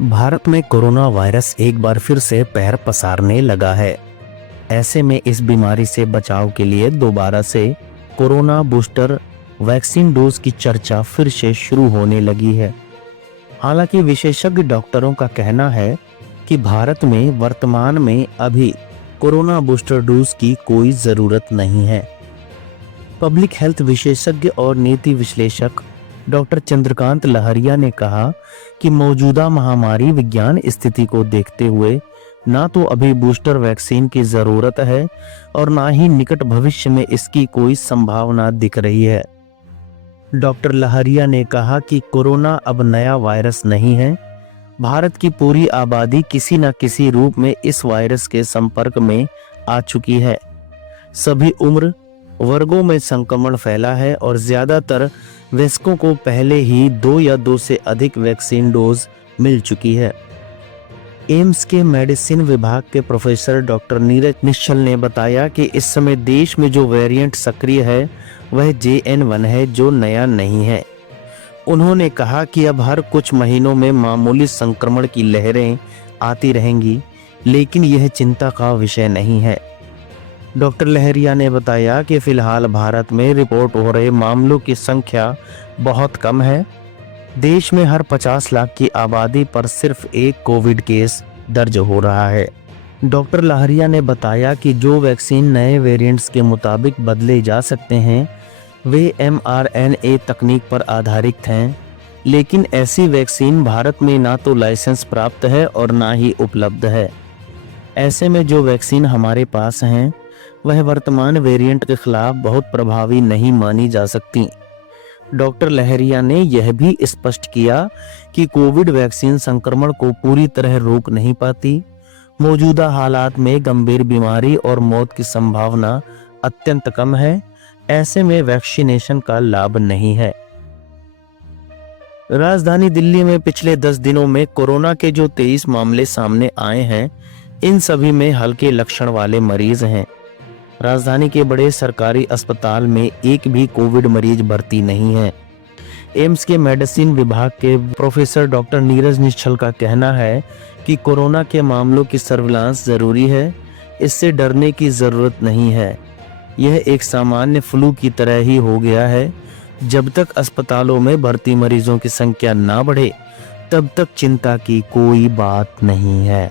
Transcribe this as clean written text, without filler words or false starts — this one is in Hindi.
भारत में कोरोना वायरस एक बार फिर से पैर पसारने लगा है। ऐसे में इस बीमारी से बचाव के लिए दोबारा से कोरोना बूस्टर वैक्सीन डोज की चर्चा फिर से शुरू होने लगी है। हालांकि विशेषज्ञ डॉक्टरों का कहना है कि भारत में वर्तमान में अभी कोरोना बूस्टर डोज की कोई जरूरत नहीं है। पब्लिक हेल्थ विशेषज्ञ और नीति विश्लेषक डॉक्टर चंद्रकांत लहरिया ने कहा कि मौजूदा महामारी विज्ञान स्थिति को देखते हुए ना तो अभी बूस्टर वैक्सीन की जरूरत है और ना ही निकट भविष्य में इसकी कोई संभावना दिख रही है। डॉक्टर लहरिया ने कहा कि कोरोना अब नया वायरस नहीं है। भारत की पूरी आबादी किसी न किसी रूप में इस वायरस के संपर्क में आ चुकी है। सभी उम्र वर्गों में संक्रमण फैला है और ज्यादातर वयस्कों को पहले ही 2 या 2 से अधिक वैक्सीन डोज मिल चुकी है। एम्स के मेडिसिन विभाग के प्रोफेसर डॉक्टर नीरज निश्चल ने बताया कि इस समय देश में जो वेरिएंट सक्रिय है वह JN1 है, जो नया नहीं है। उन्होंने कहा कि अब हर कुछ महीनों में मामूली संक्रमण की लहरें आती रहेंगी, लेकिन यह चिंता का विषय नहीं है। डॉक्टर लहरिया ने बताया कि फिलहाल भारत में रिपोर्ट हो रहे मामलों की संख्या बहुत कम है। देश में हर 50 लाख की आबादी पर सिर्फ एक कोविड केस दर्ज हो रहा है। डॉक्टर लहरिया ने बताया कि जो वैक्सीन नए वेरिएंट्स के मुताबिक बदले जा सकते हैं वे mRNA तकनीक पर आधारित हैं, लेकिन ऐसी वैक्सीन भारत में ना तो लाइसेंस प्राप्त है और ना ही उपलब्ध है। ऐसे में जो वैक्सीन हमारे पास हैं वह वर्तमान वेरिएंट के खिलाफ बहुत प्रभावी नहीं मानी जा सकती। डॉक्टर लहरिया ने यह भी स्पष्ट किया कि कोविड वैक्सीन संक्रमण को पूरी तरह रोक नहीं पाती। मौजूदा हालात में गंभीर बीमारी और मौत की संभावना अत्यंत कम है। ऐसे में वैक्सीनेशन का लाभ नहीं है। राजधानी दिल्ली में पिछले 10 दिनों में कोरोना के जो 23 मामले सामने आए हैं, इन सभी में हल्के लक्षण वाले मरीज हैं। राजधानी के बड़े सरकारी अस्पताल में एक भी कोविड मरीज भर्ती नहीं है। एम्स के मेडिसिन विभाग के प्रोफेसर डॉक्टर नीरज निश्चल का कहना है कि कोरोना के मामलों की सर्विलांस जरूरी है, इससे डरने की जरूरत नहीं है। यह एक सामान्य फ्लू की तरह ही हो गया है। जब तक अस्पतालों में भर्ती मरीजों की संख्या ना बढ़े तब तक चिंता की कोई बात नहीं है।